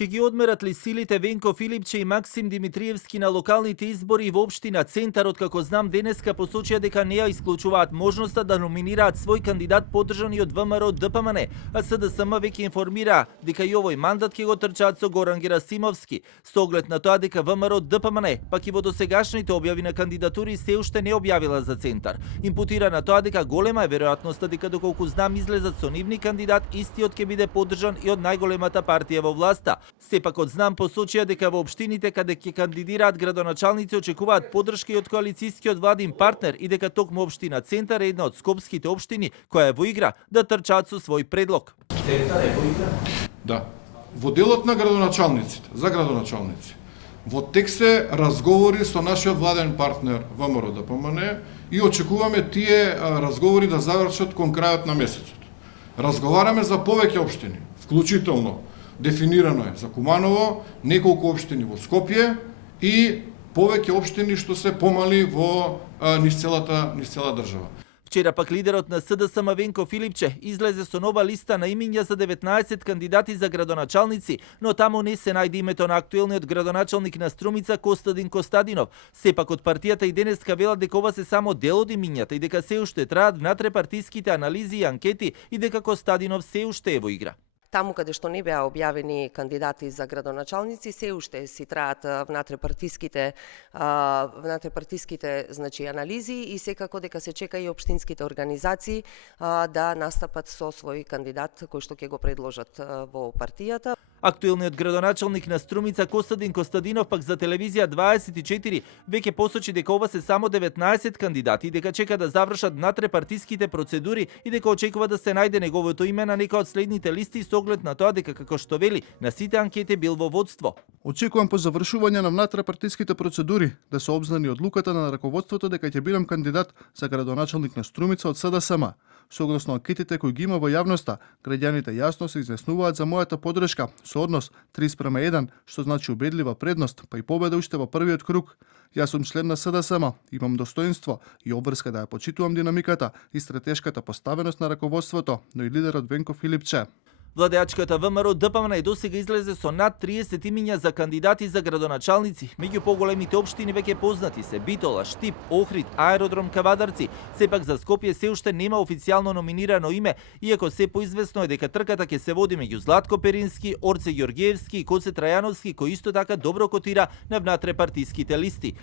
Ке ги одмерат ли силите Венко Филипче и Максим Димитриевски на локалните избори во општина Центар, откако знам денеска посочија дека не ја исклучуваат можноста да номинираат свој кандидат поддржани од ВМРО ДПМН, а СДСМ веќе информира дека и овој мандат ќе го трчаат со Горан Герасимовски, со оглед на тоа дека ВМРО ДПМН, пак и во досегашните објави на кандидатури се уште не објавила за Центар. Импутира на тоа дека голема е веројатноста дека доколку знам излезат со нивни кандидат, истиот ќе биде поддржан и од најголемата партија во власта. Сепак од знам посочија дека во општините каде ќе кандидираат градоначалници очекуваат поддршка и од коалицијскиот владин партнер и дека токму општина Центар е една од скопските општини која е во игра да трчаат со свој предлог. Центар е во игра? Да. Во делот на градоначалниците, за градоначалници, во тек се разговори со нашиот владен партнер ВМРО ДПМН и очекуваме тие разговори да завршат кон крајот на месецот. Разговараме за повеќе општини, вклучително дефинирано е за Куманово, неколку општини во Скопје и повеќе општини што се помали во низ цела држава. Вчера пак лидерот на СДСМ Венко Филипче излезе со нова листа на имиња за 19 кандидати за градоначалници, но таму не се најде името на актуелниот градоначалник на Струмица Костадин Костадинов. Сепак од партијата и денеска велат дека ова се само дел од имињата и дека се уште траат внатрепартиските анализи и анкети и дека Костадинов се уште е во игра. Таму каде што не беа објавени кандидати за градоначалници, се уште си траат внатрепартиските значи анализи и секако дека се чека и општинските организации да настапат со свој кандидат кој што ќе го предложат во партијата. Актуелниот градоначалник на Струмица Костадин Костадинов пак за телевизија 24 веќе посочи дека ова се само 19 кандидати, дека чека да завршат внатрепартиските процедури и дека очекува да се најде неговото име на некоја од следните листи со оглед на тоа дека, како што вели, на сите анкети бил во водство. Очекувам по завршување на внатрепартиските процедури да се обзнани одлуката на раководството дека ќе бидам кандидат за градоначалник на Струмица од СДСМ. Согласно анкетите кои ги има во јавноста, граѓаните јасно се изјаснуваат за мојата поддршка со однос 3:1, што значи убедлива предност, па и победа уште во првиот круг. Јас сум член на СДСМ, имам достоинство и обврска да ја почитувам динамиката и стратешката поставеност на раководството, но и лидерот Венко Филипче. Владеачката ВМРО ДПМН досега излезе со над 30 имиња за кандидати за градоначалници. Меѓу поголемите општини веќе познати се Битола, Штип, Охрид, Аеродром Кавадарци. Сепак за Скопје се уште нема официјално номинирано име, иако се поизвестно е дека трката ќе се води меѓу Златко Перински, Орце Ѓоргиевски и Коце Трајановски, кој исто така добро котира на внатрепартиските листи.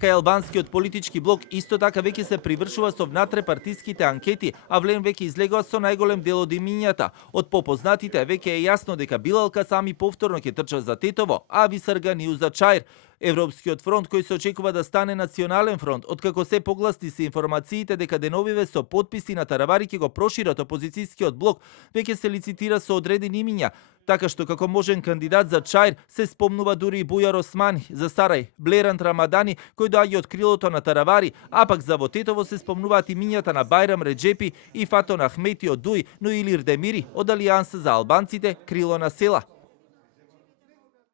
Кај албанскиот политички блок исто така веќе се привршува со внатрепартиските анкети, а Влем веќе излегува со најголем дел од имињата. Од попознатите веќе е јасно дека Билал Касами повторно ќе трча за Тетово, а Висар Ганиу за Чаир. Европскиот фронт кој се очекува да стане национален фронт, откако се погласни се информациите дека деновиве со потписи на таравари ќе го прошират опозицијскиот блок, веќе се лицитира со одредени имиња, така што како можен кандидат за Чаир се спомнува дури и Бујар Османи, за Сарај, Блерант Рамадани, кој доаѓа од крилото на таравари, а пак за Тетово се спомнуваат имињата на Бајрам Реджепи и Фатон Ахмети од Дуј, но и Илир Демири од Алијанса за албанците, крило на села.